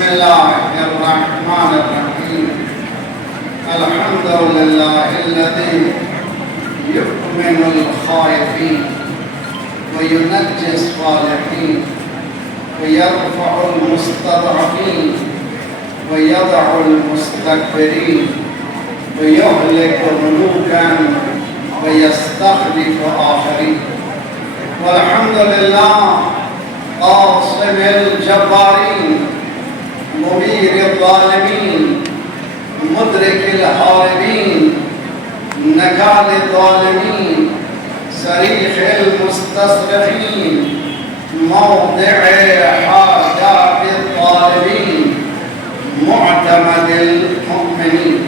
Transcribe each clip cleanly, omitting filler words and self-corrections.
بسم الله الرحمن الرحيم. الحمد لله الذي يؤمن الخائفين وينجي الصالحين ويرفع المستضعفين ويضع المستكبرين ويهلك ملوكا ويستخلف آخرين. والحمد لله قاصم الجبارين مبير الظالمين مدرك الهاربين نكال الظالمين صريخ المستصرخين موضع حاجات الطالبين معتمد المؤمنين.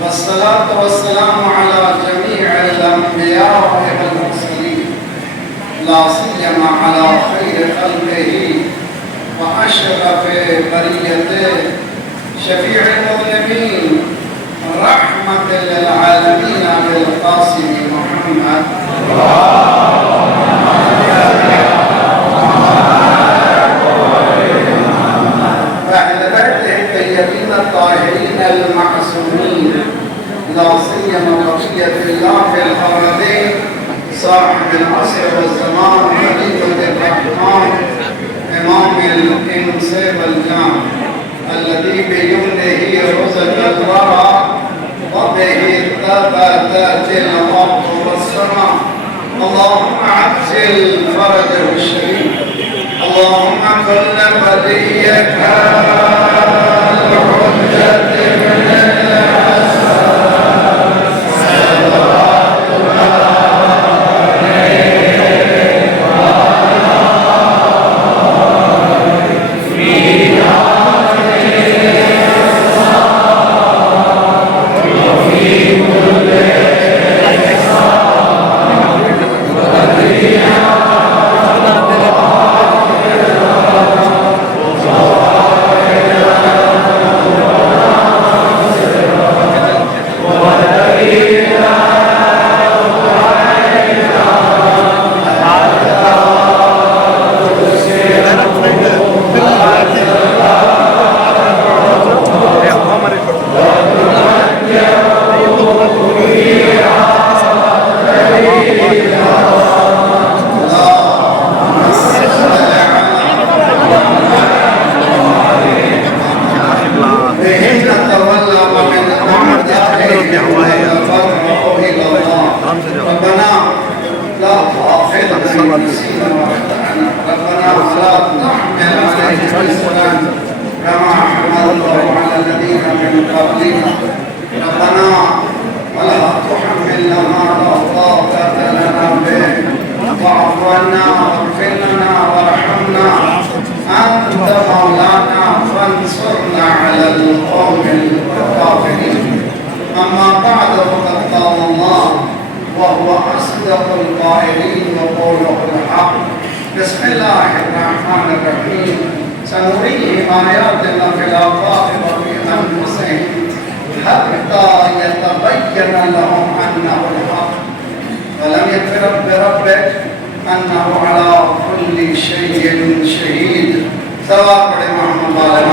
والصلاة والسلام على جميع الأنبياء والمرسلين لا سيما على خير خلقه وأشرف بريته شفيع المظلمين رحمة للعالمين بالقاسم محمد وأهل بيته الطيبين الطاهرين المعصومين لا سيما بقية الله في الأرضين صاحب العصر والزمان خليفة الرحمن إمام الإنس والجان الذي بيمنه رزق الورى وبه ثبتت الأرض والسماء. اللهم عجل فرجه الشريف. اللهم كن وليك الحجة من بسم الله الرحمن الرحيم. سنريهم آياتنا في الآفاق وفي أنفسهم حتى يتبين لهم أنه الحق. ولم يكفر بربك أنه على كل شيء شهيد. سواء محمد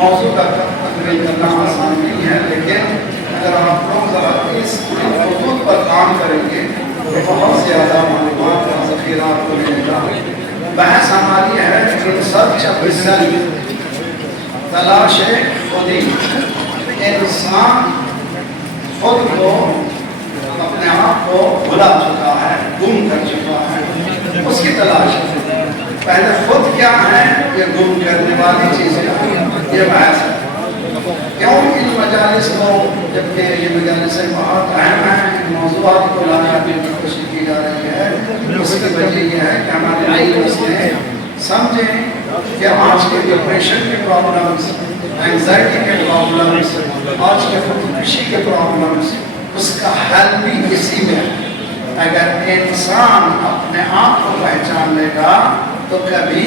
موضوع کا تقریر کرنا آسان نہیں ہے، لیکن اگر آپ لوگ ذرا اس خطوط پر کام کریں گے تو بہت زیادہ معلومات اور ذخیرات کو ملے گا. بحث ہماری ہے ان سب چپسن تلاش خودی. انسان خود کو اپنے آپ کو بھلا چکا ہے، گم کر چکا ہے، اس کی تلاش ہے. پہلے خود کیا ہے یہ گم کرنے والی چیزیں یہ بحث ہے. کیوں ان مجالس کو جبکہ یہ مجالسیں بہت اہم ہیں، ان موضوعات کو لانے کی کوشش کی جا رہی ہے. اس کی وجہ یہ ہے کہ ہمارے لیڈرز نے سمجھیں کہ آج کے ڈپریشن کے پرابلمس، اینگزائٹی کے پرابلمس، آج کے خودکشی کے پرابلمس، اس کا حل بھی اسی میں ہے. اگر انسان اپنے آپ کو پہچان لے گا تو کبھی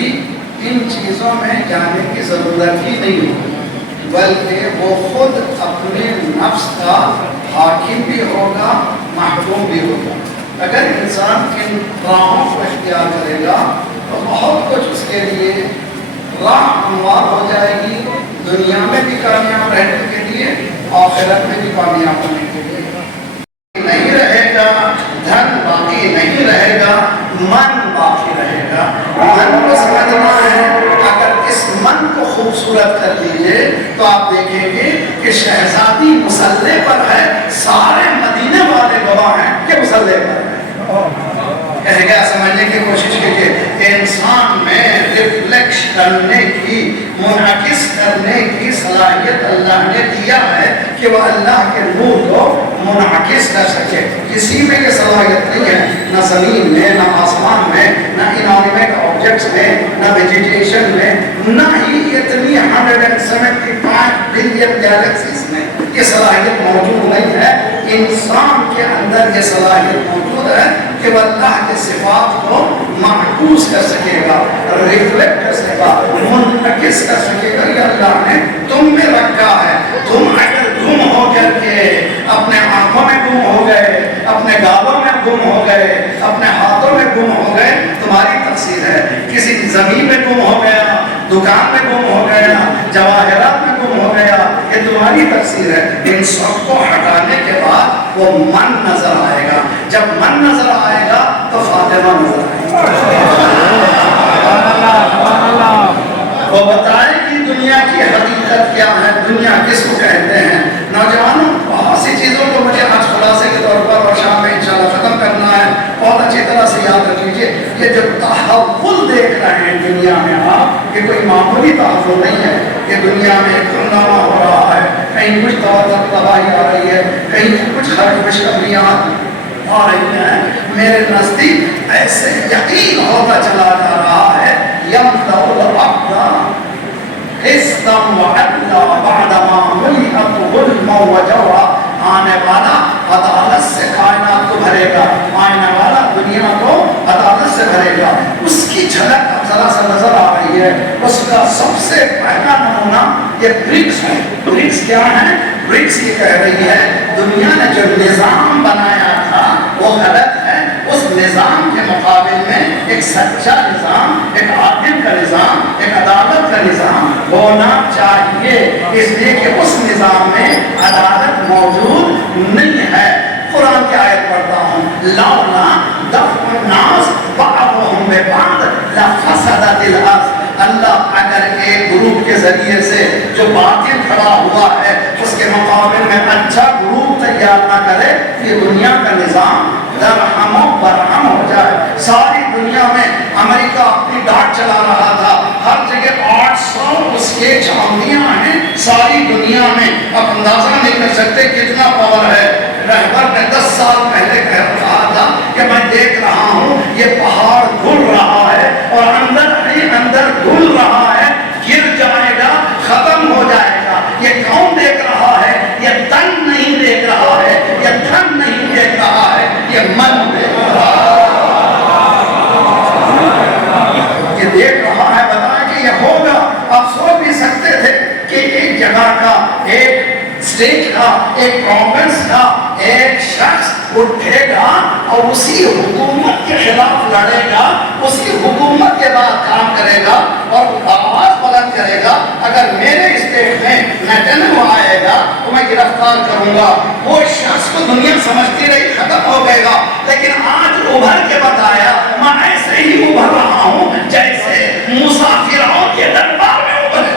ان چیزوں میں جانے کی ضرورت ہی نہیں ہوگی، بلکہ وہ خود اپنے نفس کا حاکم بھی ہوگا، محکوم بھی ہوگا۔ اگر انسان ان راہوں کو اختیار کرے گا تو بہت کچھ اس کے لیے راہ ہموار ہو جائے گی، دنیا میں بھی کامیاب رہنے کے لیے، آخرت میں بھی کامیاب ہونے کے لیے۔ نہیں رہے گا دھن، باقی نہیں رہے گا من، باقی رہے گا۔ من کو سمجھنا ہے، اگر اس من کو خوبصورت کر لیجئے تو آپ دیکھیں گے کہ شہزادی مسلح پر ہے، سارے مدینے والے گواہ ہیں کہ مسلح پر ہے۔ کہہ گیا سمجھنے کی کوشش کیجئے کہ انسان میں ریفلیکش کرنے کی، منعکس کرنے کی صلاحیت اللہ نے دیا ہے کہ وہ اللہ کے نور کو منعکس کر سکے۔ کسی میں یہ صلاحیت نہیں ہے، نہ زمین میں، نہ آسمان میں، نہ انانیمیٹ آبجیکٹس میں، نہ ویجیٹیشن میں، نہ ہی اتنی 175 بلین گیلیکسیز میں یہ صلاحیت موجود نہیں ہے۔ انسان کے اندر یہ صلاحیت موجود ہے کہ وہ اللہ کے صفات کو معکوس کر سکے گا، ریفلیکٹ کر سکے گا، منعکس کر سکے گا۔ یہ اللہ نے تم میں رکھا ہے۔ تم اگر گم ہو کر کے اپنے آنکھوں میں گم ہو گئے، اپنے گالوں میں گم ہو گئے، اپنے ہاتھوں میں گم ہو گئے، تمہاری تقصیر ہے۔ کسی زمین میں گم ہو گیا، دکان میں گم ہو گیا، جواہرات میں گم ہو گیا، یہ تمہاری تقصیر ہے۔ ان سب کو ہٹانے کے بعد وہ من نظر آئے گا۔ جب من نظر آئے گا تو فاطمہ نظر آئے گا۔ وہ بتائے کہ دنیا کی حقیقت کیا ہے، دنیا کس کو کہتے ہیں۔ نوجوانوں، بہت سی چیزوں کو مجھے آج خلاصے کے طور پر اور شام میں انشاءاللہ ختم کرنا ہے۔ بہت اچھی طرح سے یاد رکھ لیجیے، یہ جو تحول دیکھ رہے ہیں دنیا میں آپ، یہ کوئی معمولی تحول نہیں ہے۔ یہ دنیا میں ایک ہنگامہ ہو رہا ہے، کہیں کچھ تباہی آ رہی ہے، کہیں کچھ خوشخبریاں آ رہی ہیں۔ میرے نزدیک ایسے یقین ہوتا چلا جا رہا ہے، یملأ الارض قسطا وعدلا بعدما ملئت ظلما وجورا۔ آنے والا عدالت سے کائنات کو بھرے گا، آنے والا دنیا کو عدالت سے بھرے گا۔ اس کی جھلک اب ذرا سا نظر آ رہی ہے۔ اس کا سب سے پہلا نمونہ یہ برکس ہے۔ برکس کیا ہے؟ برکس یہ کہہ رہی ہے دنیا نے جو نظام بنایا تھا وہ غلط ہے، اس نظام کے مقابل میں ایک سچا نظام، ایک عادل کا نظام، ایک عدالت کا نظام ہونا چاہیے، اس لیے کہ اس نظام میں عدالت موجود نہیں ہے۔ قرآن کی آیت پڑھتا ہوں، لولا دفع الناس بعضهم ببعض لفسدت الارض۔ اللہ اگر ایک گروپ کے ذریعے سے جو باطل کھڑا ہوا ہے اس کے مقابل میں اچھا گروپ تیار نہ کرے، یہ دنیا کا نظام درہم و برہم ہو جائے۔ ساری دنیا میں امریکہ اپنی ڈاٹ چلا رہا تھا، ہر جگہ 800 اس کے چاندیاں ہیں ساری دنیا میں۔ اب اندازہ نہیں کر سکتے کتنا پاور ہے۔ رہبر نے 10 سال پہلے کہا تھا کہ میں دیکھ رہا ہوں یہ پہاڑ گھل رہا ہے اور اندر ہی اندر گھل رہا ہے، گر جائے گا، ختم ہو جائے گا۔ یہ کون دیکھ رہا ہے؟ یہ تن نہیں دیکھ رہا ہے، یہ دھن نہیں دیکھ رہا ہے، یہ من دیکھ رہا ہے۔ یہ دیکھ رہا ہے، بتائیں کہ یہ ہوگا۔ آپ سوچ بھی سکتے تھے کہ ایک جگہ کا، ایک اسٹیٹ کا، ایک پروونس کا ایک شخص اٹھے گا اور اسی حکومت کے خلاف لڑے گا، اسی حکومت کے بعد کام کرے گا اور آواز بلند کرے گا، اگر میرے اسٹیٹ میں نیتنیاہو آئے گا تو میں گرفتار کروں گا۔ وہ شخص کو دنیا سمجھتی رہی ختم ہو گئے گا، لیکن آج ابھر کے بتایا میں ایسے ہی ابھر رہا ہوں جیسے موسیٰ فرعون کے دربار میں ابھرے۔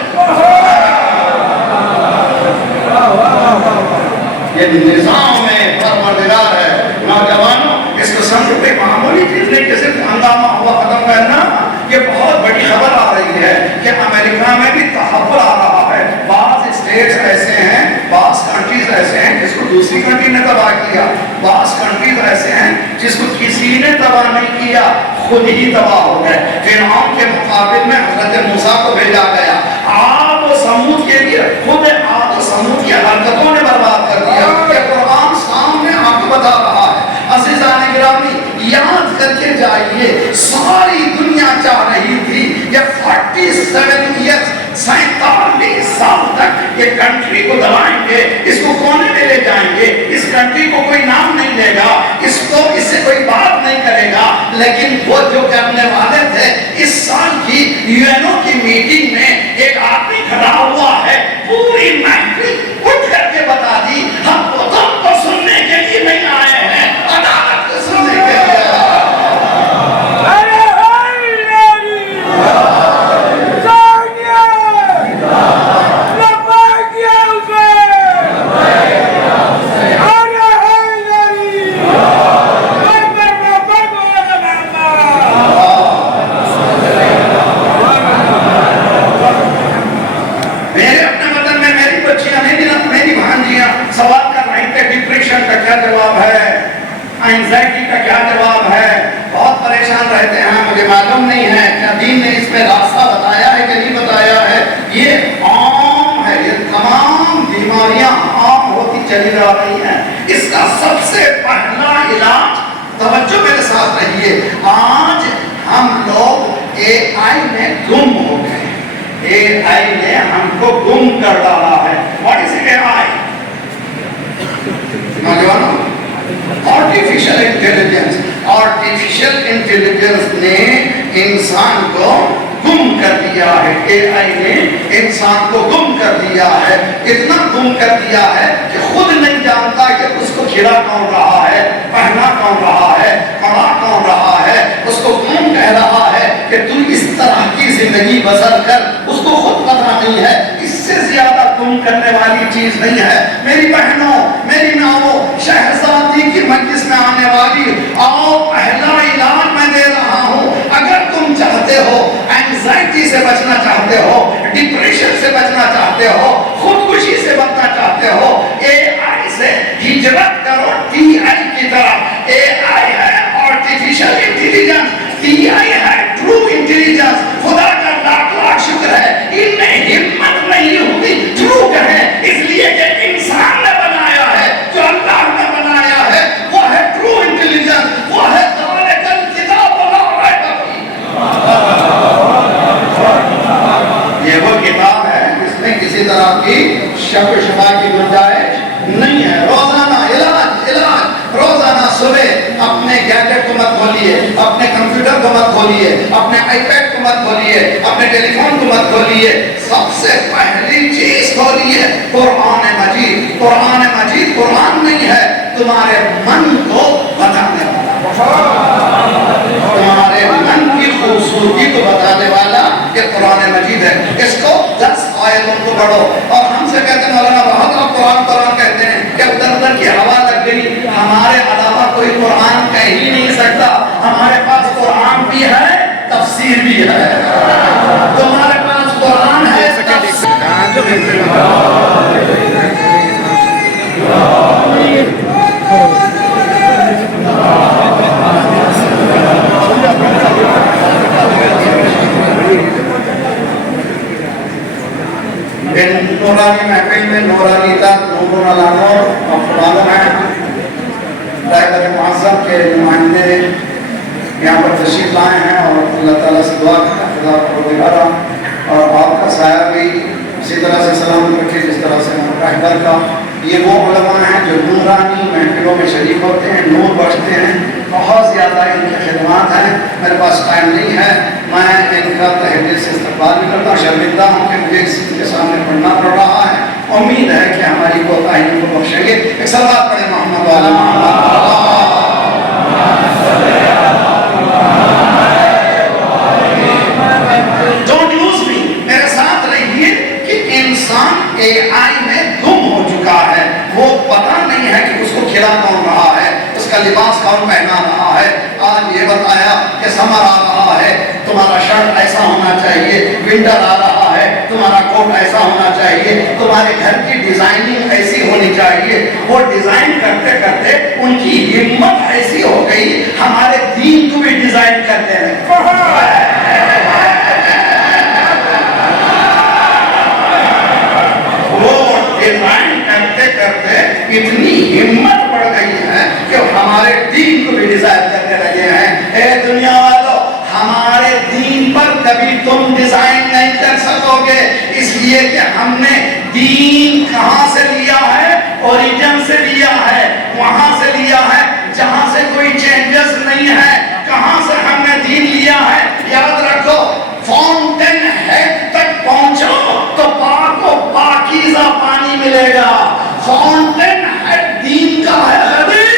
یہ نظام میں پروردگار ہے۔ نوجوانوں، اس کو سمجھو کہ معمولی چیز نہیں کہ صرف ہنگامہ ہوا ختم کرنا، یہ بہت بڑی خبر آ رہی ہے کہ امریکہ میں بھی تحول آ رہا ہے۔ بعض اسٹیٹس ایسے ہیں، بعض کنٹریز ایسے ہیں جس کو دوسری کنٹری نے تباہ کیا، بعض کنٹریز ایسے ہیں جس کو کسی نے تباہ نہیں کیا، خود ہی تباہ ہو گئے۔ فرعون کے مقابل میں حضرت موسیٰ کو بھیجا گیا، عاد و ثمود کے لیے خود عاد و ثمود کی حرکتوں نے برباد کر دیا۔ یہ قرآن سامنے آپ کو بتا رہا ہے۔ عزیزان گرامی، یاد کر کے جائیے، ساری دنیا چاہ رہی تھی یہ 47 ایئرس 47 سال تک یہ کنٹری کو دبائیں گے، اس کو کونے میں لے جائیں گے، اس کنٹری کو کوئی نام نہیں دے گا، اس سے کوئی بات نہیں کرے گا، لیکن وہ جو کرنے والے تھے اس سال کی یو کی میٹنگ میں ایک آدمی کھڑا ہوا ہے، پوری محفل اٹھ کر کے بتا دی ہم تو تم کو سننے کے لیے نہیں آئے ہیں، عدالت کو سننے کے لیے آئے ہیں۔ سوال کر رہے تھے ڈپریشن کا کیا جواب ہے، اینزائٹی کا کیا جواب ہے، بہت پریشان رہتے ہیں، مجھے معلوم نہیں ہے کیا دین نے اس میں راستہ بتایا ہے کہ نہیں بتایا ہے۔ یہ عام ہے، یہ تمام بیماریاں عام ہوتی چلی جا رہی ہیں۔ اس کا سب سے پہلا علاج، توجہ میرے ساتھ رہیے، آج ہم لوگ اے آئی میں گم ہو گئے، اے آئی نے ہم کو گم کر ڈالا ہے۔ What is a I? Artificial intelligence نے انسان کو گم کر دیا ہے، اے آئی نے انسان کو گم کر دیا ہے، اتنا گم کر دیا ہے کہ خود نہیں جانتا کہ اس کو کھلا کون رہا ہے، پہنا کون رہا ہے، پڑھا کون رہا ہے، اس کو کون کہہ رہا ہے کہ تو اس طرح کی زندگی بسر کر، اس کو خود پتہ نہیں ہے۔ اس سے زیادہ گم کرنے والی چیز نہیں ہے۔ میری بہنوں، میری ماؤں، شہزادی کی مجلس میں آنے والی، آؤ پہلا علاج میں دے رہا ہوں۔ اگر تم چاہتے ہو، اینزائٹی سے بچنا چاہتے ہو، ڈپریشن سے بچنا چاہتے ہو، خودکشی سے بچنا چاہتے ہو، اے آئی سے ہجرت کرو ٹی آئی کی طرف۔ اے آئی ہے آرٹیفیشل انٹیلیجنس، ٹی آئی ہے ٹرو انٹیلیجنس۔ خدا کا لاکھ لاکھ شکر ہے ان میں ہمت نہیں ہوئی ٹرو کہیں، اس لیے کہ انسان نے بنایا ہے، جو اللہ نے بنایا ہے وہ ہے ٹرو انٹیلیجنس، وہ ہے ذالک الکتاب لا ریب فیہ۔ یہ وہ کتاب ہے جس میں کسی طرح کی شک و شبہ کی گنجائش نہیں ہے۔ روزانہ روزانہ صبح اپنے گیجٹ کو مت کھولیے، اپنے کمپیوٹر کو مت کھولیے، اپنے آئی پیڈ کو مت کھولیے، اپنے ٹیلی فون کو مت کھولیے، سب سے پہلی چیز کھولیے قرآن مجید۔ قرآن مجید قرآن نہیں ہے، تمہارے من کو بتانے والا، تمہارے من کی خوبصورتی کو بتانے والا یہ قرآن مجید ہے۔ اس کو 10 آیتوں کو پڑھو، اور ہم سے کہتے ہیں مولانا بہت آپ قرآن کہتے ہیں کہ ادھر کی ہوا لگ گئی، ہمارے علاوہ کوئی قرآن کہہ ہی نہیں سکتا۔ ہمارے پاس قرآن بھی ہے، تفسیر بھی ہے۔ تمہارے پاس قرآن ہے، نورانی محفل میں نورانی تک نورون علی نور افراد ہیں، رہبر معظم کے نمائندے یہاں پر تشریف لائے ہیں، اور اللہ تعالیٰ سے دعا کریں خدا پروردگار اور آپ کا سایہ بھی اسی طرح سے سلامت رکھے جس طرح سے رہبر کا۔ یہ وہ علماء ہیں جو نورانی محفلوں میں شریک ہوتے ہیں، نور بخشتے ہیں، بہت زیادہ ان کی خدمات ہیں۔ میرے پاس ٹائم نہیں ہے، میں ان کا تہہ دل سے استقبال بھی کرتا ہوں، شرمندہ ہوں کہ مجھے اس کے سامنے پڑھنا پڑ رہا ہے۔ امید ہے کہ ہماری کوتاہیوں کو بخشیں گے۔ ایک صلوات پڑھیں محمد والا محمد۔ ڈونٹ لوز می، میرے ساتھ رہیے کہ انسان اے آئی میں گم ہو چکا ہے، وہ پتہ نہیں ہے کہ اس کو کھلا کون رہا ہے، اس کا لباس کون پہنا رہا ہے۔ آج یہ بتایا کہ سمر آ رہا ہے، تمہارا شرٹ ایسا ہونا چاہیے، ونٹر آ رہا ہے، تمہارا کوٹ ایسا ہونا چاہیے، تمہارے گھر کی ڈیزائننگ ایسی ہونی چاہیے۔ وہ ڈیزائن کرتے کرتے ان کی ہمت ایسی ہو گئی، ہمارے دین کو بھی ڈیزائن کرتے ہیں۔ وہ ڈیزائن کرتے کرتے اتنی ہمت بڑھ گئی ہے کہ ہمارے دین کو بھی ڈیزائن کرنے لگے ہیں۔ اے دنیا والوں، ہمارے دین پر کبھی تم ڈیزائن لیے کہ ہم نے دین کہاں سے لیا ہے؟ اوریجن سے لیا ہے، وہاں سے لیا ہے جہاں سے کوئی چینجز نہیں ہے۔ کہاں سے ہم نے دین لیا ہے؟ یاد رکھو، فاؤنٹین ہیڈ تک پہنچو تو پاک و پاکیزہ پانی ملے گا۔ فاؤنٹین ہیڈ دین کا ہے غدیر۔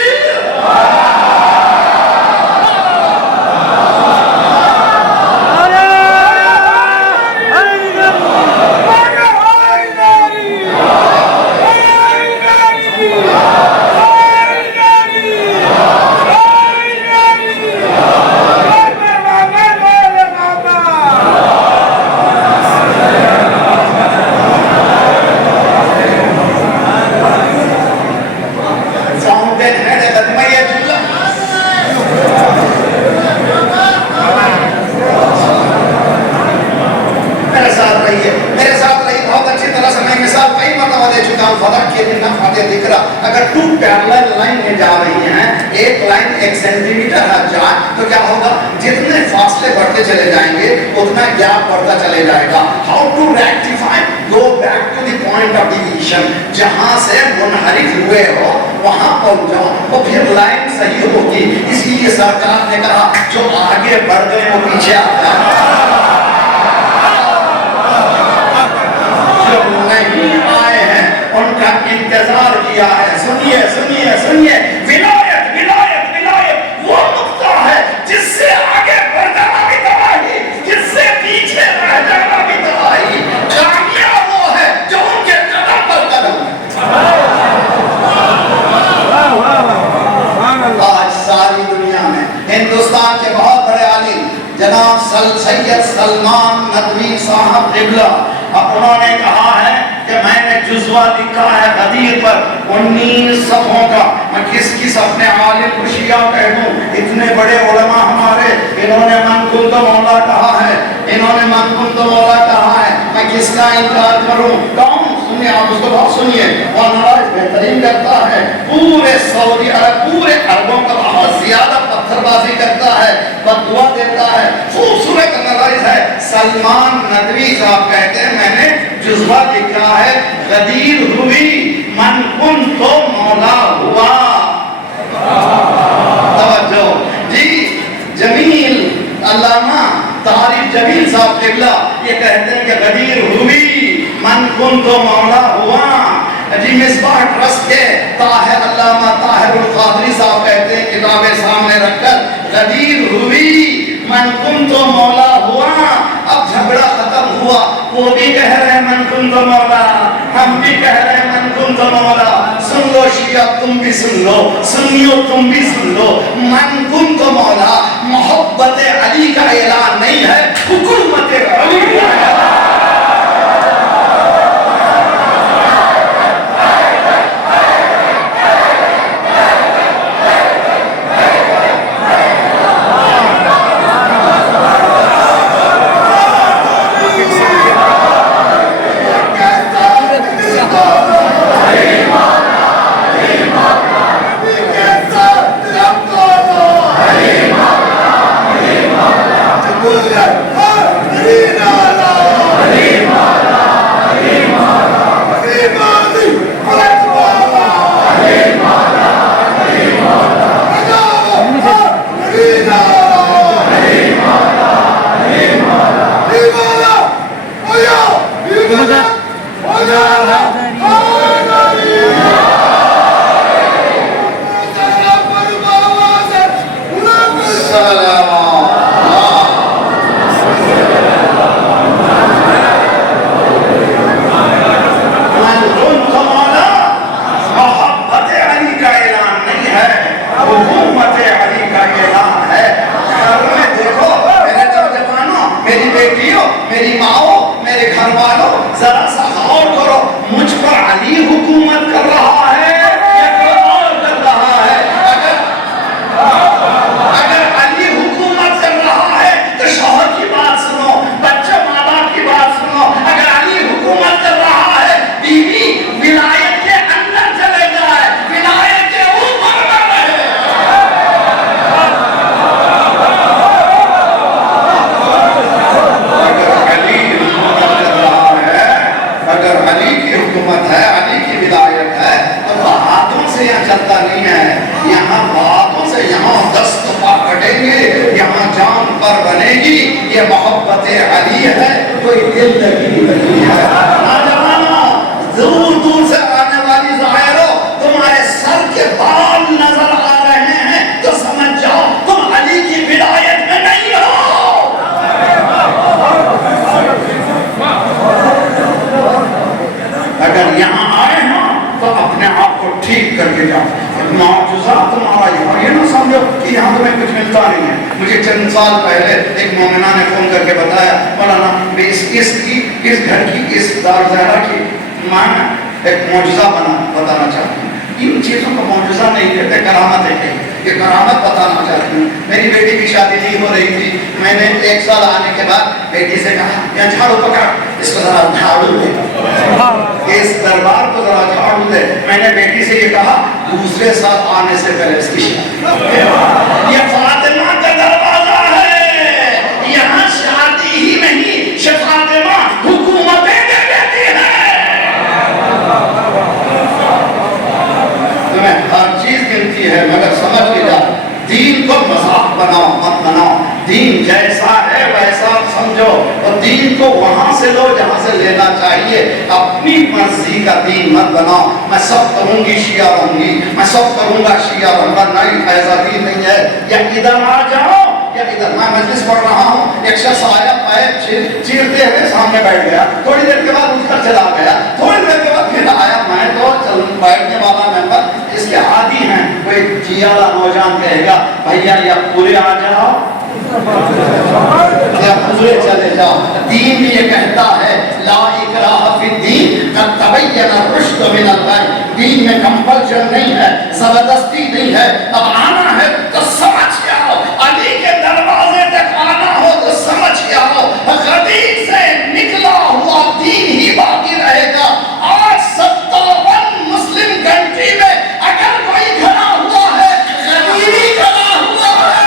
اگر ٹو پیرلل لائن میں جا رہی ہیں، ایک لائن 1 سینٹی میٹر ہٹ جائے تو کیا ہوگا؟ جتنے فاصلے بڑھتے چلے جائیں گے اتنا گیپ بڑھتا چلے جائے گا۔ How to rectify? Go back to the point of division, جہاں سے منحرف ہوئے ہو وہاں پہنچ جاؤ تو پھر لائن صحیح ہوگی۔ اس لیے سرکار نے کہا جو آگے بڑھ گئے وہ پیچھے آتا ہے، جو نہیں آئے ہیں ان کا انتظار کیا ہے۔ سنیے سنیے سنیے، ولایت ولایت ولایت وہ نقطہ ہے جس سے آگے بڑھ جانا بھی تباہی، جس سے پیچھے رہ جانا بھی تباہی۔ کامیاب وہ ہے جو ان کے قدم پر قدم۔ آج ساری دنیا میں ہندوستان کے بہت بڑے عالم جناب سید سلمان ندوی صاحب قبلہ، انہوں نے کہا ہے کہ میں نے جزوہ لکھا ہے غدیر پر 19 صفحوں کا۔ میں کس اپنے عالم کو شیعہ کہہ دوں، اتنے بڑے علماء ہمارے، انہوں نے من کنت مولا کہا ہے، انہوں نے من کنت مولا کہا ہے، میں کس کا انکار کروں؟ کون؟ سنیے آپ اس کو بہت سنیے، اور نواز بہترین کرتا ہے، پورے سعودی عرب پورے عربوں کا بہت زیادہ پتھر بازی کرتا ہے، بدعا دیتا ہے، خوبصورت انالائز ہے۔ سلمان ندوی صاحب کہتے ہیں میں نے جزوہ لکھا ہے غدیر ہوئی من کن تو مولا ہوا۔ توجہ جی، جمیل علامہ طارق جمیل صاحب قبلہ یہ کہتے ہیں کہ غدیر ہوئی من کن تو مولا ہوا۔ جی مصباح ٹرسٹ کے طاہر علامہ طاہر القادری صاحب کہتے ہیں کتابیں سامنے رکھ کر غدیر ہوئی من کن تو مولا ہوا۔ اب جھگڑا ختم ہوا، وہ بھی کہہ رہے ہیں من کن تو مولا، ہم بھی کہہ رہے ہیں من کن تو مولا۔ سن لو شیعہ تم بھی سن لو، سنیو تم بھی سن لو، من کن تو مولا محبت علی کا اعلان نہیں ہے، حکومت علی کا اعلان۔ علی ہے، کوئی دل لگی نہیں ہے۔ نوجوانوں، دور دور سے آنے والی ظاہروں، تمہارے سر کے بال نظر آ رہے ہیں تو سمجھ جاؤ تم علی کی ولایت میں نہیں ہو۔ اگر یہاں آئے ہو تو اپنے آپ کو ٹھیک کر کے جاؤ۔ معجزہ تمہارا یہاں، یہ نہ سمجھو کہ یہاں تمہیں کچھ ملتا نہیں ہے۔ مجھے چند سال پہلے ایک مومنہ نے فون کر کے بتایا، مولانا میں اس گھر کی، اس دار زہرا کی ماں ایک معجزہ بتانا چاہتی ہوں۔ ان چیزوں کو معجزہ نہیں کہتے، کرامت ہے کہ یہ کرامت بتانا چاہتی ہوں۔ میری بیٹی کی شادی نہیں ہو رہی تھی، میں نے 1 سال آنے کے بعد بیٹی سے کہا یا جھاڑو پکڑ، اس کو ذرا جھاڑو دے، اس دربار کو ذرا جھاڑو دے۔ میں نے بیٹی سے یہ کہا دوسرے سال آنے سے پہلے اس کی شادی۔ یہ فاطمہ کا دروازہ ہے، یہاں شادی ہی نہیں، فاطمہ حکومتیں دے دیتی ہے۔ تمہیں ہر چیز ملتی ہے مگر سمجھ کے جا، دین کو مذاق بناؤ مت بناؤ، دین جیسا ہے ویسا سمجھو، اور دین کو وہاں سے لو جہاں سے لینا چاہیے، اپنی مرضی کا دین مت بناؤ۔ میں سب کروں گی شیعہ رہوں گی، میں سب کروں گا شیعہ رہوں گا، نہیں ایسا دین نہیں ہے۔ یا ادھر آ جاؤ یا ادھر۔ میں مجلس پڑھ رہا ہوں، ایک شخص آیا پائپ چیرتے ہوئے سامنے بیٹھ گیا، تھوڑی دیر کے بعد اٹھ کر چلا گیا، تھوڑی دیر کے بعد پھر آیا۔ میں تو بیٹھنے والا ممبر اس کے عادی ہیں، کوئی جیالہ نوجوان کہے گا بھیا یا پورے آ جاؤ یا پورے چلے جاؤ۔ دین بھی یہ کہتا ہے لا اکراہ فی الدین قد تبین الرشد من الغی، دین میں کمپلشن نہیں ہے، زبردستی نہیں ہے۔ اب آنا ہے تو سمجھ کے آؤ، علی کے دروازے تک آنا ہو تو سمجھ کے آؤ، غدیر سے نکلا ہوا دین ہی باقی رہے گا۔ آج 57 مسلم کنٹری میں اگر کوئی کھڑا ہوا ہے، غدیر ہی کھڑا ہوا ہے۔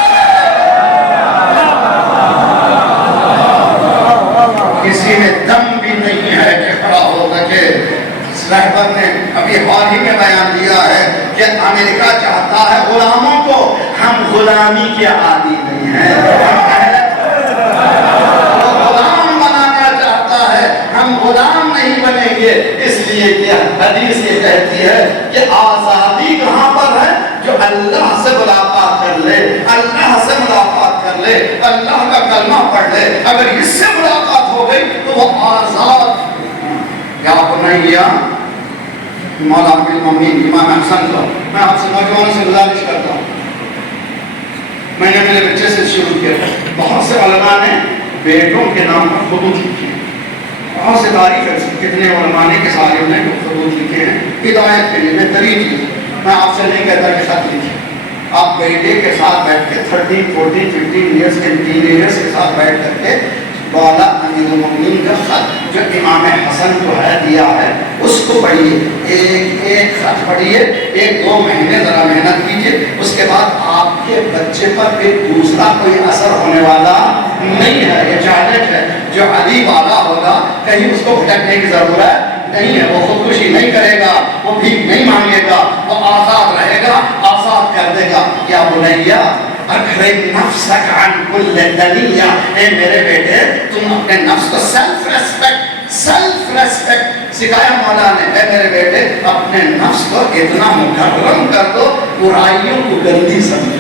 کسی میں دم بھی نہیں ہے کہ کھڑا ہو سکے۔ رہبر نے ابھی حال ہی میں بیان دیا ہے کہ امریکہ چاہتا ہے غلاموں کو، ہم غلامی کے عادی نہیں ہیں، غلام بنانا چاہتا ہے، ہم غلام نہیں بنیں گے۔ اس لیے کہ حدیث یہ کہتی ہے کہ آزادی کہاں پر ہے؟ جو اللہ سے ملاقات کر لے، اللہ سے ملاقات کر لے، اللہ کا کلمہ پڑھ لے، اگر اس سے ملاقات ہو گئی تو وہ آزاد۔ یا بنیا مولا امیر المومنین امام حسن کو میں آپ سے نوجوانوں سے گزارش کرتا ہوں، میں نے میرے بچے سے شروع کیا۔ بہت سے علماء نے بیٹوں کے نام پر خطوط لکھے ہیں، بہت سے تاریخ ہے، کتنے علماء نے کہ سارے نے خطوط لکھے ہیں ہدایت کے لیے بہترین چیز۔ میں آپ سے نہیں کہتا کہ خط لکھیں، آپ بیٹے کے ساتھ بیٹھ کے 13 14 15 ایئرس کے ٹین ایئرس کے ساتھ بیٹھ کر کے مولا امیر المومنین کا خط جو امام حسن کو ہے دیا ہے اس کو پڑھیے، ایک خط پڑھیے، 1-2 مہینے ذرا محنت کیجیے، اس کے بعد آپ کے بچے پر پھر دوسرا کوئی اثر ہونے والا نہیں ہے۔ یہ چیلنج ہے، جو علی والا ہوگا کہیں اس کو بھٹکنے کی ضرورت نہیں ہے، وہ خودکشی نہیں کرے گا، وہ بھیک نہیں مانگے گا، وہ آزاد رہے گا، آزاد کر دے گا۔ یا بنیا اکرم نفسک عن کل دنیا، اے میرے بیٹے تم اپنے نفس کو سیلف ریسپیکٹ سکھایا مولا نے۔ اے میرے بیٹے اپنے نفس کو اتنا مکرم کر دو، برائیوں کو گندی سمجھو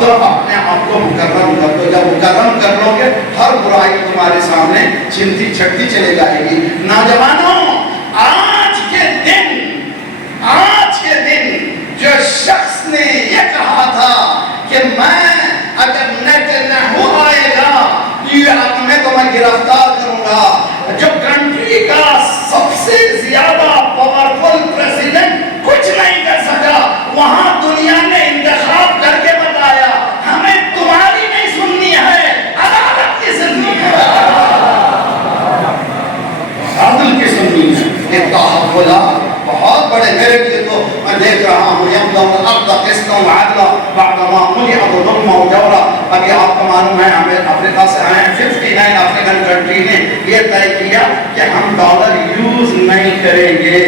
تو اپنے آپ کو مکرم کر دو۔ جب مکرم کر لو گے ہر برائی تمہارے سامنے چنتی چھٹتی چلے جائے گی۔ نوجوانوں، آج کے دن جو شخص نے یہ کہا تھا کہ میں اگر نیتنیاہو آئے گا میں تو میں گرفتار کروں گا، جو کنٹری کا سب سے زیادہ پاورفل پریزیڈنٹ کچھ نہیں کر سکا، وہاں دنیا نے انتخاب کر کے بتایا ہمیں تمہاری نہیں سننی ہے، عدالت کی سننی ہے، عدل کی سننی ہے۔ یہ تحولات بہت بڑے میرے لیے تو میں دیکھ رہا ہوں یملا الارض قسطا وعدلا بعد ما ملئت ظلما وجورا۔ ابھی آپ کو معلوم ہے ہمیں افریقہ سے آئے 59 افریقن کنٹری نے یہ طے کیا کہ ہم ڈالر یوز نہیں کریں گے،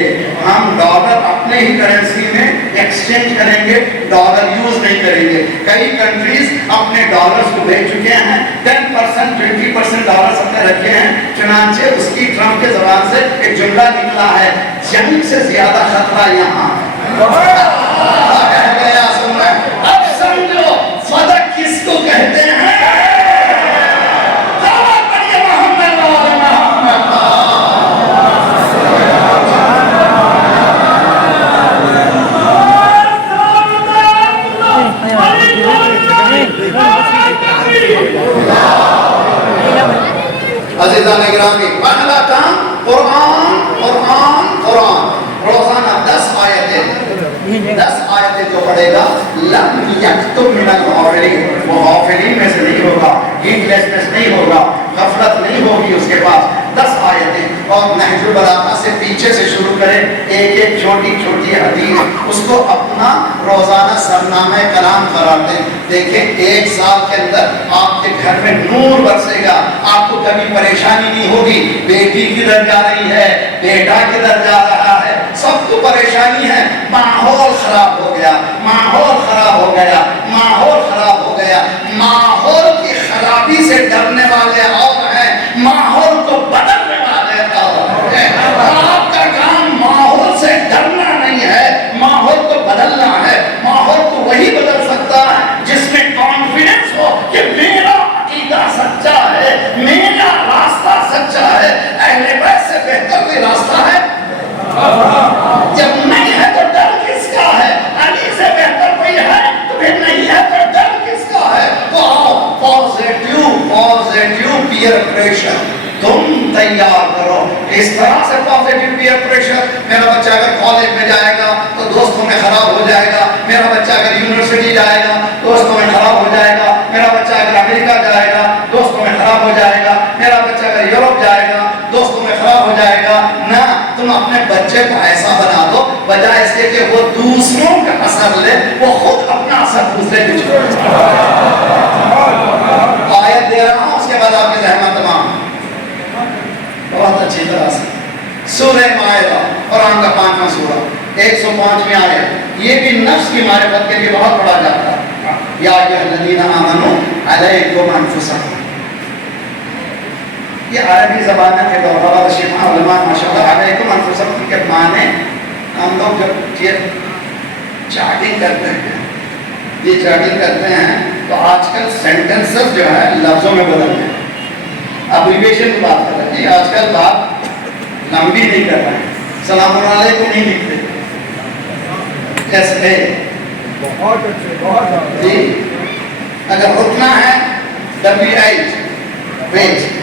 ہم ڈالر اپنے ہی کرنسی میں ایکسچینج کریں گے، ڈالر یوز نہیں کریں گے. کئی کنٹریز اپنے ڈالرز کو بیچ چکے ہیں، 10% 20% ڈالرز اپنے رکھے ہیں. چنانچہ اس کی ٹرمپ کے زبان سے ایک جملہ نکلا ہے، جنگ سے زیادہ خطرہ یہاں. اب سمجھو فتح کس کو کہتے ہیں. عزیزان گرامی، پہلا کام قرآن قرآن قرآن. روزانہ 10 آیتیں جو پڑھے گا لم یکتب من الغافلین، وہ غافلین میں سے نہیں ہوگا، ہیڈلیسنس نہیں ہوگا، غفلت نہیں ہوگی اس کے پاس. 10 آیتیں اور نہج البلاغہ سے پیچھے سے شروع کریں، ایک ایک چھوٹی چھوٹی حدیث اس کو اپنا روزانہ سرنامہ کلام قرار دیں. دیکھیں 1 سال کے اندر آپ کے گھر میں نور برسے گا، آپ کو کبھی پریشانی نہیں ہوگی. بیٹی کدھر جا رہی ہے، بیٹا کدھر جا رہا ہے، سب کو پریشانی ہے. ماحول خراب ہو گیا، ماحول خراب ہو گیا، ماحول خراب ہو گیا. ماحول کی خرابی سے ڈرنے والے اور ہیں، ماحول کو بدلنے والے اور ہیں. آپ کا کام ماحول سے ڈرنا نہیں ہے، ماحول کو بدلنا ہے. ماحول کو وہی بدل سکتا ہے جس میں کانفیڈنس ہو کہ میرا عقیدہ سچا ہے، میرا راستہ سچا ہے. اہل بیت سے بہتر کوئی راستہ ہے؟ جب نہیں ہے تو ڈر کس کا ہے؟ علی سے بہتر کوئی ہے تو پھر نہیں ہے تو ڈر کس کا ہے؟ تو آؤ پازیٹیو پیئر پریشر تم تیار کرو. اس طرح سے پازیٹیو پیئر پریشر، میرا بچہ اگر کالج میں جائے گا تو دوستوں میں خراب ہو جائے گا. میرا بچہ اگر یونیورسٹی جائے گا دوستوں میں خراب ہو جائے گا. میرا بچہ اگر امریکہ جائے گا دوستوں میں خراب ہو جائے گا. میرا بچہ اگر یورپ جائے گا دوستوں میں خراب ہو جائے گا. نہ، تم اپنے بچے کو ایسا بنا دو بجائے اس کے کہ وہ دوسروں کا اثر لے، وہ خود اپنا اثر دوسرے پہ چھوڑے. آیت دے رہا ہوں، اس کے بعد آپ کی ذہن میں تمام بہت اچھی طرح سے. سورہ مائدہ، قرآن کا 5واں سورہ، 105ویں آیت. یہ بھی نفس کی معرفت کے لیے بہت پڑھا جاتا ہے. یا ایھا الذین آمنوا علیکم انفسکم. یہ عربی زبان میں فقہ شیخ علماء ماشاءاللہ علیکم انفسکم کے معنی ہم لوگ جب چیٹنگ کرتے ہیں، یہ چیٹنگ کرتے ہیں تو آج کل سینٹنسز جو ہے لفظوں میں بدل ہیں. ابریویشن کی بات کر رہے ہیں، آج کل بات لمبی نہیں کر رہے ہیں. السلام علیکم نہیں لکھتے، ایس اے. بہت اچھے، بہت اچھے. جی اگر رکنا ہے WH ویٹ،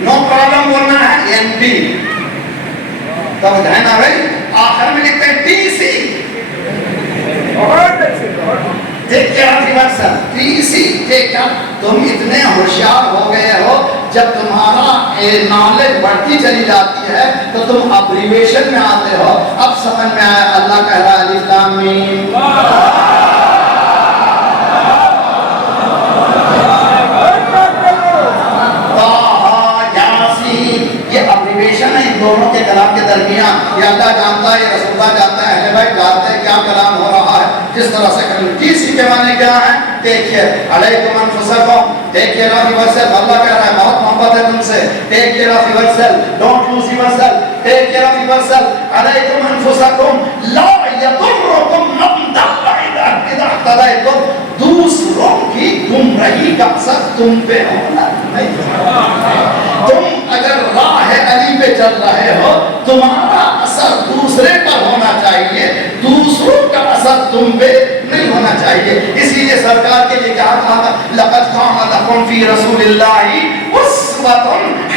نو پرابلم بولنا ہے NP. توجہ ہے نا بھائی، آخر میں لکھتے ہیں TC. بہت اچھے، بہت اچھے. ٹیک care of your self, TC take care. تم اتنے ہوشیار ہو گئے ہو، جب تمہارا نالج بڑھتی چلی جاتی ہے تو تم ابریویشن میں آتے ہو. اب سمجھ میں آیا اللہ کہہ رہا ہے الف لام میم. یہ ابریویشن ہے ان دونوں کے کلام کے درمیان. یہ اللہ جانتا ہے، یہ رسول اللہ جانتا ہے، اہل بیت جانتے ہیں کیا کلام ہو رہا ہے. جس طرح سے کریں. تیسری کے معنی کیا ہے؟ ٹیک کیئر علیکم انفسکم. Take care of yourself. اللہ کہہ رہا ہے بہت محبت ہے تم سے. Take care of yourself, don't lose yourself. Take care of yourself. علیکم انفسکم لا یضرکم من ضل اذا اهتدیتم. دوسروں کی گمراہی کا اثر تم پہ ہونا نہیں. تم اگر راہ علی پہ چل رہے ہو، تمہارا اثر دوسرے پر ہونا چاہیے، دوسروں کا اثر تم پہ نہیں ہونا چاہیے. اس لیے سرکار کے لیے کہا تھا لقد کان لکم فی رسول اللہ اسوۃ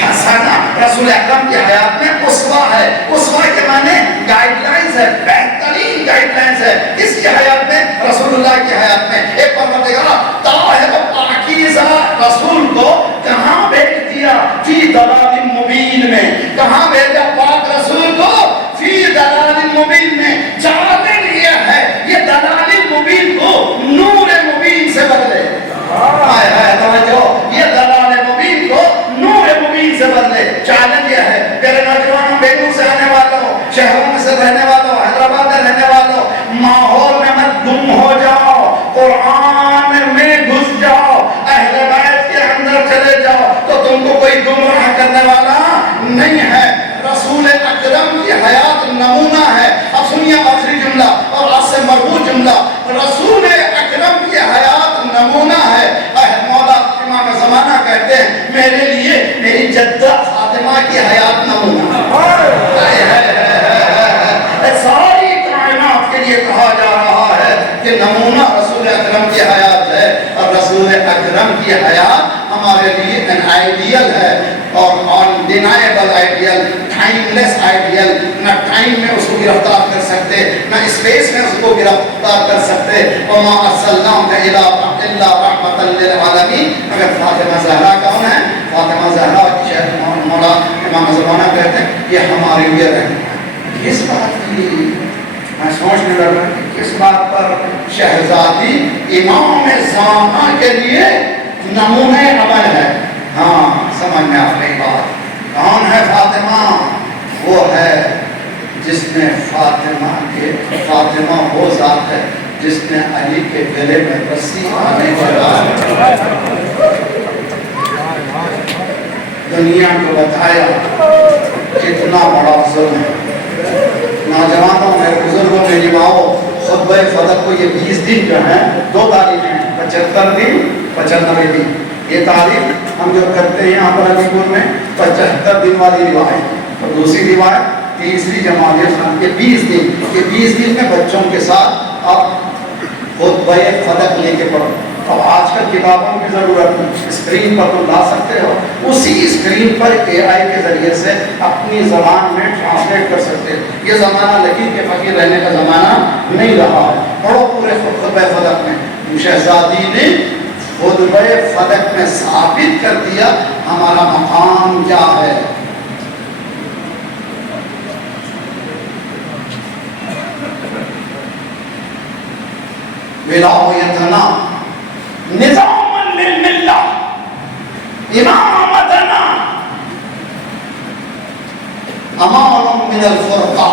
حسنہ. رسول اکرم کی حیات میں اسوہ ہے. اسوہ کے معنی گائیڈ لائنز ہے، بہترین گائیڈ لائنز ہے. کس کی حیات میں؟ رسول اللہ کی حیات میں. ایک پروردگار طاہر و پاکیزہ رسول کو کہاں بھیج دیا؟ فی ضلال مبین میں. کہاں بھیجا پاک رسول کو؟ فی ضلال مبین میں. چیلنج یہ ہے یہ ضلال مبین کو نور مبین سے بدلے. توجہ، یہ ضلال مبین کو نور مبین سے بدلے. چیلنج یہ ہے. میرے نوجوانوں، بیرون سے آنے والوں، شہروں میں سے مصر رہنے والوں، حیدرآباد میں رہنے والوں، ماحول میں مت گم ہو جاؤ، قرآن میں گھس جاؤ، اہل بیت کے اندر چلے جاؤ تو تم کو کوئی گمراہ کرنے والا نہیں ہے۔ رسول اکرم کی حیات نمونہ ہے۔ اب سنیے آخری جملہ اور آج سے مربوط جملہ، رسول اکرم کی حیات نمونہ ہے۔ مولا امام زمانہ کہتے ہیں میرے لیے میری جدہ فاطمہ کی حیات نمونہ ہے۔ ساری کائنات کے لیے کہا جا رہا ہے کہ نمونہ رسول اکرم کی حیات ہے، اور رسول اکرم کی حیات ہمارے لیے ان آئیڈیل ہے، اور undeniable ideal، timeless ideal۔ نہ ٹائم میں اس کو گرفتار کر سکتے، نہ اسپیس میں اس کو گرفتار کر سکتے۔ وَمَا أَرْسَلْنَاكَ إِلَّا رَحْمَةً لِّلْعَالَمِينَ۔ اگر فاطمہ زہرا کون ہے؟ فاطمہ زہرا کی شہر مولا امام زمانہ کہتے ہیں یہ ہمارے لیے رہنما۔ کس بات کی میں سوچنے لگا کہ کس بات پر شہزادی امام زمانہ کے لیے نمونہ عمل ہے؟ ہاں سمجھ میں آ گئی بات۔ کون ہے فاطمہ؟ وہ ہے جس نے فاطمہ وہ ذات ہے جس نے علی کے گلے میں رسی آنے کے بعد دنیا کو بتایا کتنا بڑا ظلم ہے۔ نوجوانوں میں، بزرگوں میں، نماؤ خطبہ فتح کو یہ 20 دن جو ہیں، 2 تاریخیں، 75 دن 95 دن، یہ تاریخ ہم جو کرتے ہیں یہاں پر علی پور میں 75 دن والی روایت، اور دوسری روایت تیسری جماعت کے 20 دن، یہ 20 دن میں بچوں کے ساتھ آپ خطبہ فتح لے کے پڑھو۔ اب آج کل کتابوں کی ضرورت نہیں، اسکرین پر تو لا سکتے ہو، اسی اسکرین پر AI کے ذریعے سے اپنی زبان میں ٹرانسلیٹ کر سکتے ہو۔ یہ زمانہ لکیر کے فقیر رہنے کا زمانہ نہیں رہا ہے۔ پڑھو پورے خطبہ فتح میں شہزادی نے خطبہ فتح میں ثابت کر دیا ہمارا مقام کیا ہے۔ ولایتنا نظاما للملہ امامتنا امان من الفرقہ،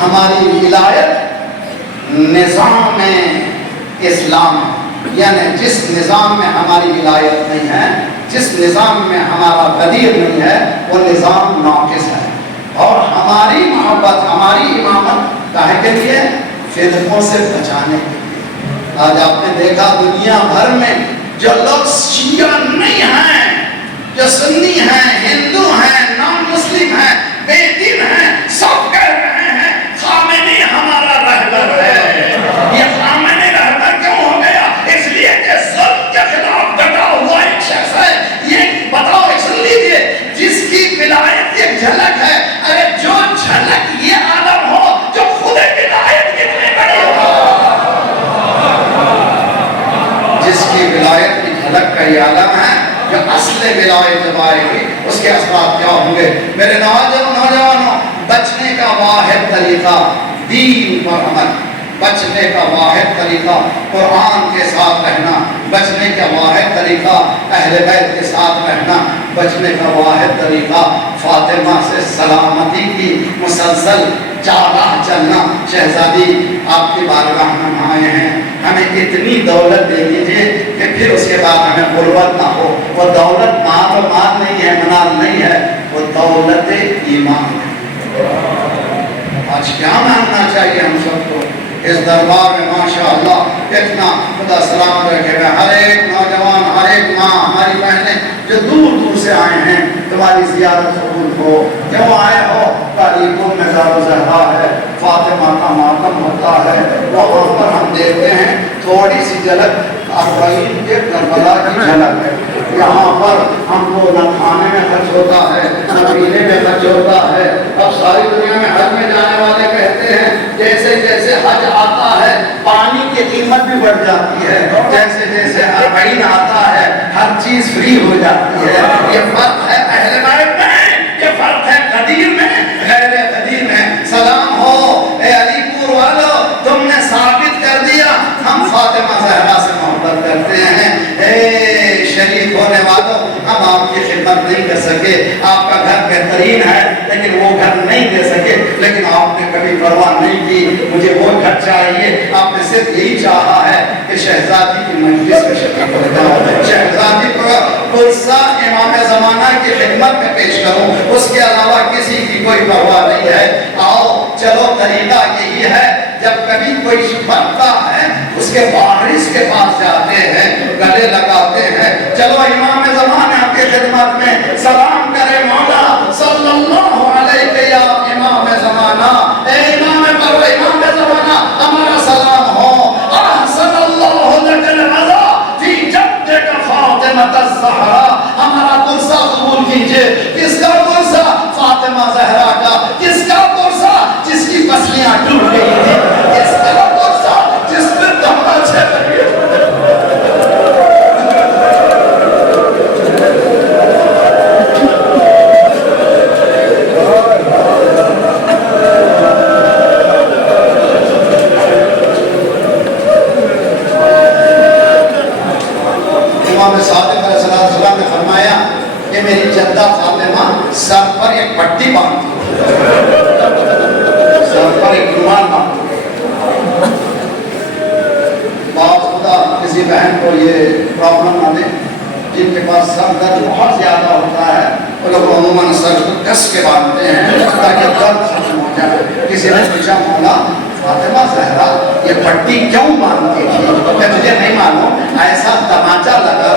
ہماری ولایت نظام اسلام، یعنی جس نظام میں ہماری ولایت نہیں ہے، جس نظام میں ہمارا غدیر نہیں ہے، وہ نظام ناقص ہے۔ اور ہماری محبت، ہماری امامت کاہے کے لیے؟ فرقوں سے بچانے کے لیے۔ آج آپ نے دیکھا دنیا بھر میں جو لوگ شیعہ نہیں ہیں، جو سنی ہیں، ہندو ہیں، نان مسلم ہیں، بے دین ہیں، سب کہہ رہے ہیں خامنی ہمارا رہبر ہے۔ یہ خامنی رہبر کیوں ہو گیا؟ اس لیے کہ ظلم کے خلاف ڈٹا ہوا ایک شخص ہے۔ یہ بتاؤ، سن لیجیے، جس کی ولایت ایک جھلک ہے، ارے جو جھلک یہ عالم ہو جو خود ولایت کتنی بڑی ہو، جس کی ولایت کی جھلک کا یہ عالم ہے، جو اصل ولایت جب آئے گی اس کے اثرات کیا ہوں گے؟ میرے نوجوانوں، بچنے کا واحد طریقہ دین پر عمل، بچنے کا واحد طریقہ قرآن کے ساتھ رہنا، بچنے کا واحد طریقہ اہل بیت کے ساتھ رہنا، بچنے کا واحد طریقہ فاطمہ سے سلامتی کی مسلسل راہ چلنا۔ شہزادی آپ کی بارگاہ میں ہم آئے ہیں، ہمیں اتنی دولت دے دیجئے کہ پھر اس کے بعد ہمیں غربت نہ ہو۔ وہ دولت مال و مال نہیں ہے، منال نہیں ہے، وہ دولت ایمان ہے۔ آج کیا ماننا چاہیے ہم سب کو؟ اس دربار میں ماشاءاللہ اتنا خدا سلامت رکھے گا۔ ہر ایک نوجوان، ہر ایک ماں، ہماری بہنیں جو دور دور سے آئے ہیں، تمہاری زیارت قبول ہو۔ کیوں آئے ہو؟ تاریخوں میں زار زہرا ہے، فاطمہ کا ماتم ہوتا ہے، وہاں پر ہم دیکھتے ہیں تھوڑی سی جھلک 40 کے کربلا کی جھلک ہے۔ یہاں پر ہم کو نہ کھانے میں خرچ ہوتا ہے، نہ پینے میں خرچ ہوتا ہے۔ اب ساری دنیا میں حج میں جانے والے کہتے ہیں جیسے جیسے حج آتا ہے پانی کی قیمت بھی بڑھ جاتی ہے، جیسے جیسے 40 آتا ہے ہر چیز فری ہو جاتی ہے۔ یہ فرق ہے اہل بیت میں، یہ فرق ہے قدیر میں، غیر قدیر میں۔ سلام ہو اے علی پور والو، تم نے ثابت کر دیا ہم فاطمہ زہرا سے محبت کرتے ہیں۔ اے شریف ہونے والوں، ہم آپ کی خدمت نہیں کر سکے، آپ کا گھر بہترین ہے لیکن وہ گھر نہیں دے سکے، لیکن آپ نے کبھی پرواہ نہیں کی مجھے وہ گھر چاہیے، آپ نے صرف یہی چاہا ہے کہ شہزادی کی مجلس میں شریک ہو جاؤں، شہزادی کو پرسا امام زمانہ کی خدمت میں پیش کروں، اس کے علاوہ کسی کی کوئی پرواہ نہیں ہے۔ آؤ چلو طریقہ یہی ہے، جب کبھی کوئی مرتا ہے اس کے وارث کے پاس جاتے ہیں، گلے لگاتے ہیں، چلو امام زمانہ کی خدمت میں سلام کرے مولا صلی اللہ علیہ یا امام زمانہ، اے امام زمانہ ہمارا سلام ہو، احسن اللہ لک العزا فی جدک فاطمہ الزہرا، ہمارا قرصہ قبول کیجئے۔ کس کا قرصہ؟ فاطمہ زہرا کا۔ کس کا قرصہ؟ جس کی پسلیاں ٹوٹ گئی تھی۔ کس کا قرصہ؟ جس میں تماچے لگے۔ امام صادق علیہ السلام نے فرمایا کہ میری جدہ فاطمہ سر پر ایک پٹی باندھتی، سر پر ایک رومال باندھتی۔ بعض خدا کسی بہن کو یہ پرابلم نہ دے، جن کے پاس سر درد بہت زیادہ ہوتا ہے وہ لوگ عموماً سر کو کس کے باندھتے ہیں تاکہ درد ختم ہو جائے۔ کسی نے پوچھا مولا فاطمہ زہرا یہ پٹی کیوں باندھتی تھی؟ کہ تجھے نہیں معلوم ایسا تماچا لگا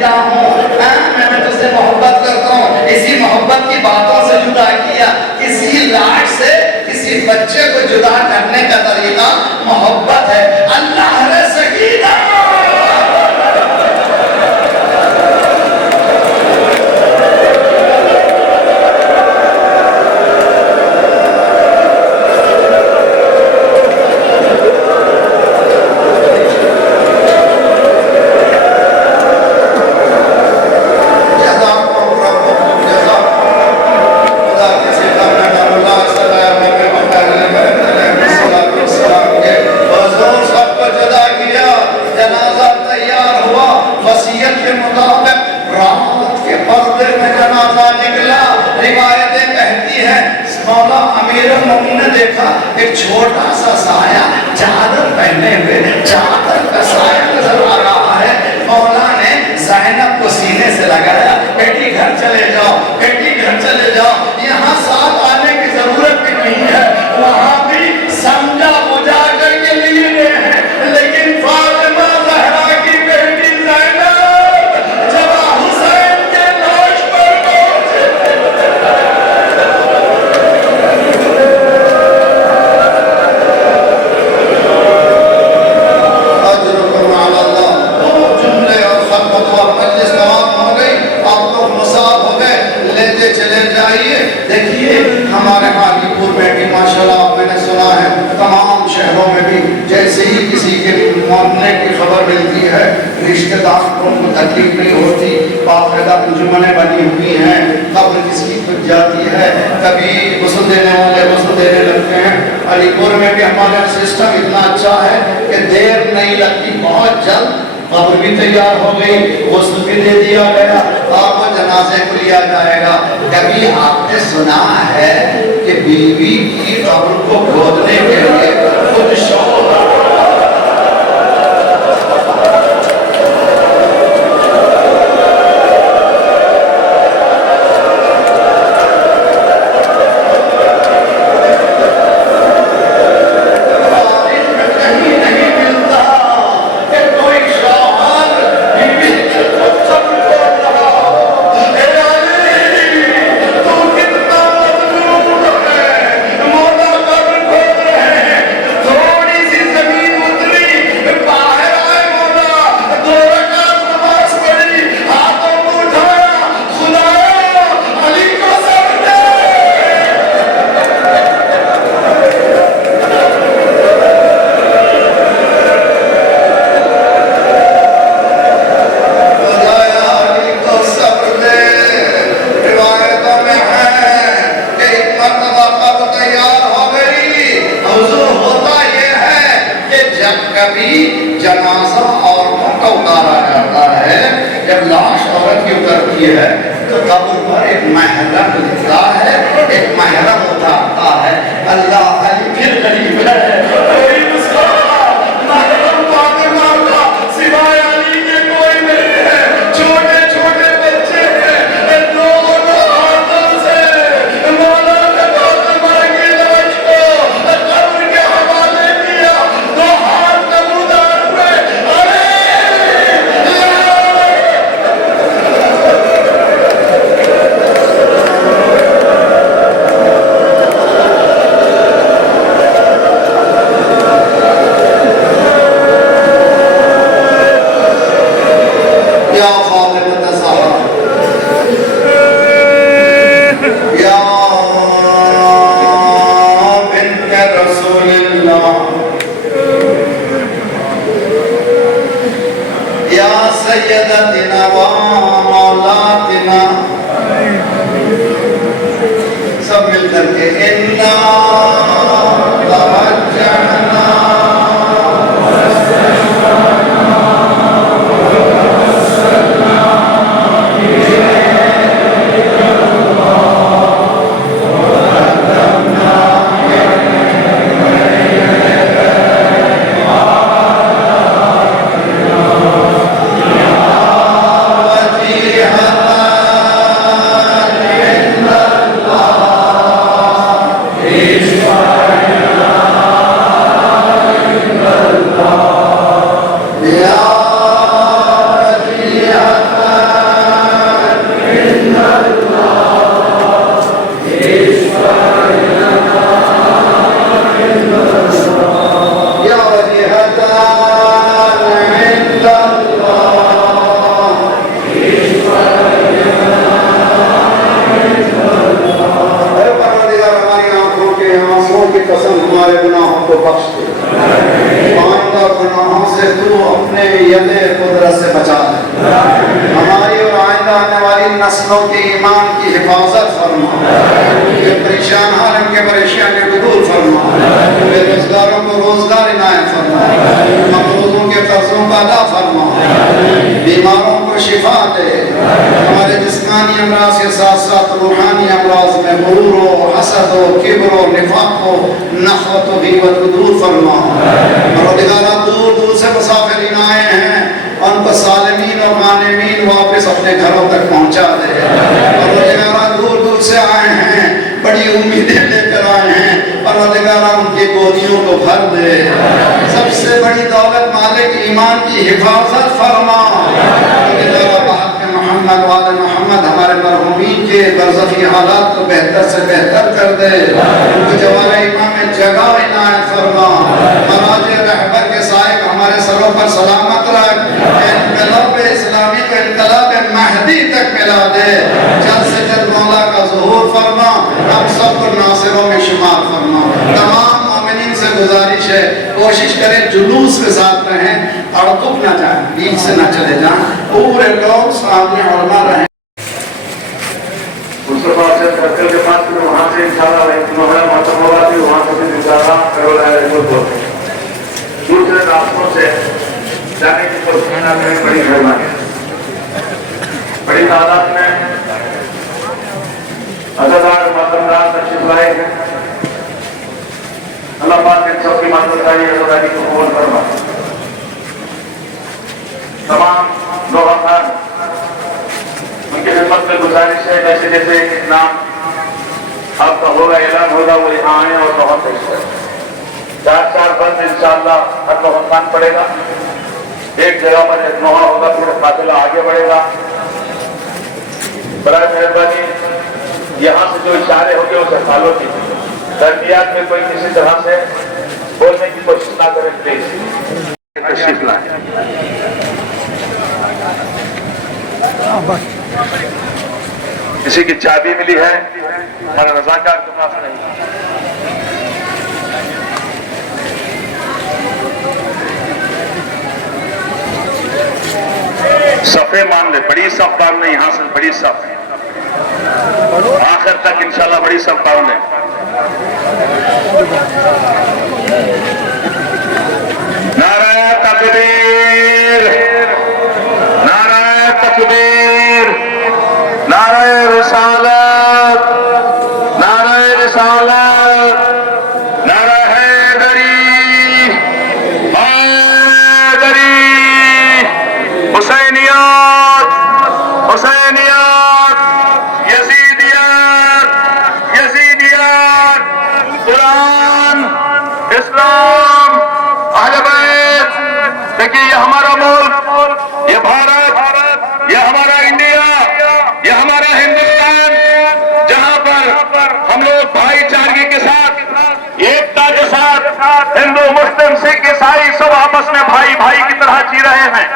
زندہ ہوں، میں تجھ سے محبت کرتا ہوں، اسی محبت کی باتوں سے جدا کیا، کسی لاٹ سے کسی بچے کو جدا کرنے کا طریقہ محبت ہے۔ اللہ نے سکینہ ایک چھوٹا سا سایہ چادر پہنے ہوئے، چادر کا سایہ نظر آ رہا ہے۔ مولا نے زینب کو سینے سے لگایا، بیٹی گھر چلے جاؤ، بیٹی گھر چلے جاؤ، یہاں ساتھ آنے کی ضرورت بھی نہیں ہے، وہاں بھی سمجھا بجھا کر کے لیے گئے ہیں۔ لیکن فاطمہ زہرا کی بیٹی زینب جب حسین کے لاش پر پہنچے، چلے جائیے۔ دیکھیے ہمارے حاجی پور میں بھی ماشاءاللہ میں نے سنا ہے، تمام شہروں میں بھی جیسے ہی کسی کے مرنے کی خبر ملتی ہے، رشتہ داروں کو تکلیف نہیں ہوتی، باقاعدہ انجمنیں بنی ہوئی ہیں، قبر کس کی کھج جاتی ہے، کبھی غسل دینے والے غسل دینے لگتے ہیں۔ علی پور میں بھی ہمارا سسٹم اتنا اچھا ہے کہ دیر نہیں لگتی، بہت جلد قبر بھی تیار ہو گئی، غسل بھی دے دیا گیا، اور وہ جنازے کو لیا جائے گا۔ کبھی آپ نے سنا ہے کہ بیوی کی قبر کو کھودنے کے لیے خود شوہر جنازہ عورتوں کا اتارا جاتا ہے، جب لاش عورت کی اترتی ہے تو قبر پر ایک محرم لکھتا ہے، ایک محرم اتارتا ہے۔ اللہ علی پھر غریب ہے، کوئی مسلمان محرم فاطمہ کا سوائے علی کے کوئی نہیں ہے، چھوٹے چھوٹے بچے ہیں، دونوں ہاتھوں سے مولا نے فاطمہ کی لاش کو قبر کے حوالے کیا، دو ہاتھ نمودار ہوئے، اے پروردگار ہماری آنکھوں کے آنسوؤں کی قسم ہمارے گناہوں کو بخش دے آئندہ گناہوں سے تو اپنے ید قدرت سے بچا دے ہماری اور آئندہ آنے والی نسلوں کے ایمان کی حفاظت فرما جو پریشان حال ان کے پریشانی قبول فرما بے روزگاروں کو روزگار عنایت فرما مقروضوں کے قرضوں کا ادا فرما بیماروں کو شفا دے ہمارے جسمانی امراض کے ساتھ ساتھ روحانی امراض میں غرور و حسد و کبر و نفاق و نخوت و غیبت کو دور فرما پروردگارہ دور دور سے مسافرین آئے ہیں ان کو سالمین اور غانمین واپس اپنے گھروں تک پہنچا دے پروردگارہ دور دور سے آئے ہیں بڑی امیدیں لے کر آئے ہیں پروردگارہ ان کی گودیوں کو بھر دے سب سے بڑی دولت مالک ایمان کی حفاظت فرما پروردگارہ بحق محمد وآل محمد ہمارے مرحومین کے برزخی حالات کو بہتر سے بہتر کر دے ان کو جوار امام جگہ عنایت فرما مراج رہبر کے سائے ہمارے سروں پر سلامت رکھ انقلاب اسلامی کو انقلاب مہدی تک ملا دے جلد سے جلد مولا کا ظہور فرما ہم سب کو ناصروں میں شمار فرما تمام مومنین سے گزارش ہے کوشش کریں جلوس کے ساتھ رہیں اڑکپ نہ جائیں بیچ سے نہ چلے جائیں پورے لوگ سامنے علماء رہیں مصطفیٰ سے سرکل کے پاس میں وہاں سے انشاءاللہ ایک محرم ختم ہوگا تھی وہاں سے انشاءاللہ کرو لائے دوسرے راستوں سے جانے کی کوشش کریں بڑی مہربانی بڑی تعداد میں عزادار مقدمدار تشریف لائے ہیں اللہ پاک ان سب کی مدد کاری عزاداری کو قبول فرما تمام لوگوں کا ان کی خدمت میں گزارش ہے جیسے جیسے نام آپ کا ہوگا اعلان ہوگا وہ یہاں آئیں اور بہت پیش کریں چار بند انشاءاللہ حد و حسان پڑے گا ایک جگہ پر ایک نوحہ ہوگا پھر قافلہ آگے بڑھے گا برائے مہربانی یہاں سے جو اشارے ہوں گے اسے فالو کیجیے درمیان میں کوئی کسی طرح سے بولنے کی کوشش نہ کرے پلیز تشریف لائیں کسی کی چابی ملی ہے ہمارا رضاکار کے پاس نہیں صفے مان لے بڑی صف مان لے یہاں سے بڑی صف آخر تک انشاءاللہ بڑی صف مان لے نعرہ تکبیر نعرہ تکبیر نعرہ رسالت نعرہ رسالت نعرہ حیدری حیدری حسینیات حسینیات یزیدیات یزیدیات قرآن اسلام اہل بیت دیکھیے یہ ہمارا ملک یہ بھارت یہ ہمارا انڈیا یہ ہمارا ہندوستان جہاں پر ہم لوگ بھائی چارگی کے ساتھ ایکتا کے ساتھ ہندو مسلم سکھ عیسائی سب آپس میں بھائی بھائی کی طرح جی رہے ہیں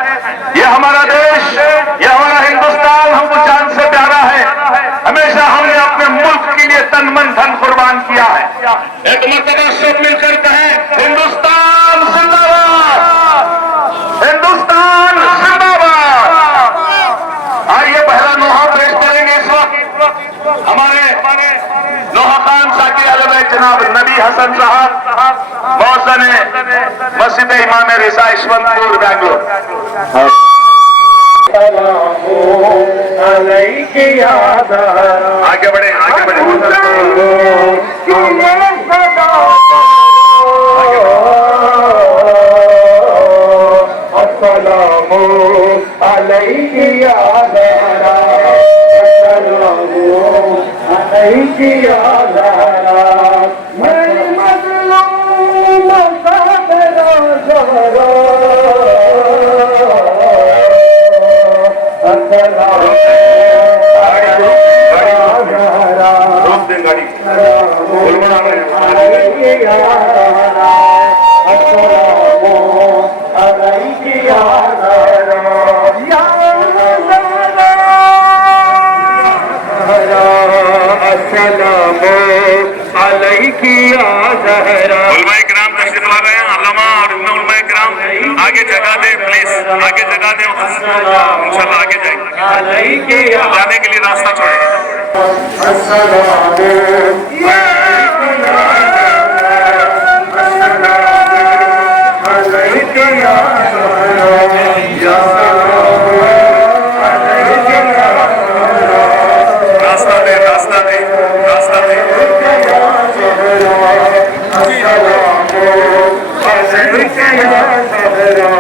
یہ ہمارا دیش یہ ہمارا ہندوستان ہم کو جان سے پیارا ہے ہمیشہ ہم نے اپنے ملک کے لیے تن من دھن قربان کیا ہے ایک مرتبہ سب مل کر کہیں ہندوستان زندہ باد ہندوستان زندہ باد آئیے پہلا نوحہ پیش کریں گے اس وقت ہمارے نوحہ خان ساکی اہل بیت جناب نبی حسن صاحب موزن مسجد امام رضا یشونت پور بنگلور آگے بڑھیں آگے بڑھیں السلام علیک یا زہرا السلام علیک یا زہرا میں مظلوم صابرا زہرا السلام علیک یا زہرا السلام عليك يا زهرا. علماء کرام تشریف لا رہے ہیں. علامہ اور علماء کرام آگے جگہ دیں پلیز, آگے جگہ دیں, انشاءاللہ آگے جائیں. جانے کے لیے راستہ چھوڑیں. راستہ دیں, راستہ دیں, راستہ دیں.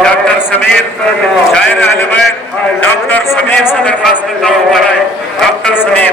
ڈاکٹر سمیر شاعر اہل بیت, ڈاکٹر سمیر سے درخواست کرتا ہوں اوپر آئے. ڈاکٹر سمیر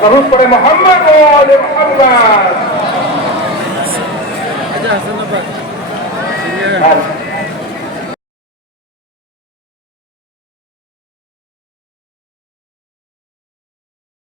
ضرور پڑے محمد و آل محمد.